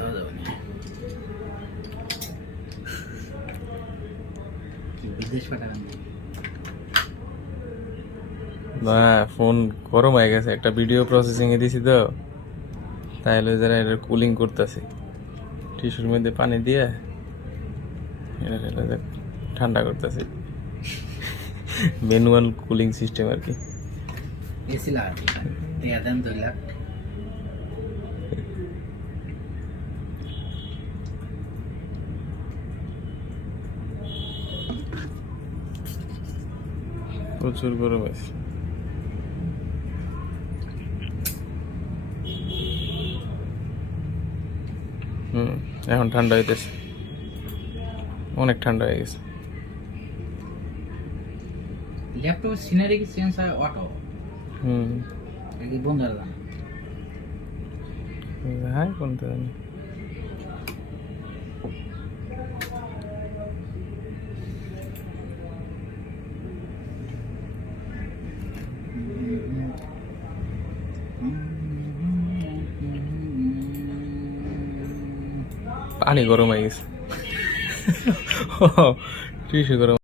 দেওয়া যাবে না কি বিদেশ পাঠাবেন না ফোন গরম হয়ে গেছে, একটা ভিডিও প্রসেসিং এ দিছি তো, তাইলে যারা এটা কুলিং করতেছি টিস্যুর মধ্যে পানি দিয়ে এটা ঠান্ডা করতেছি। ম্যানুয়াল কুলিং সিস্টেম আর কি। এসি লাগাতে টিয়া দেন 2 লাখ প্রচুর গরম আছে। এখন ঠান্ডা হইতেছে, অনেক ঠান্ডা হয়ে গেছে। ল্যাপটপের সিনারি কি চেঞ্জ হয় অটো নাকি বন্ধ হয়ে যায় হ্যাঁ কোনটা জানি। পানি গরম হয়ে গেছে। টিস্যু গরম।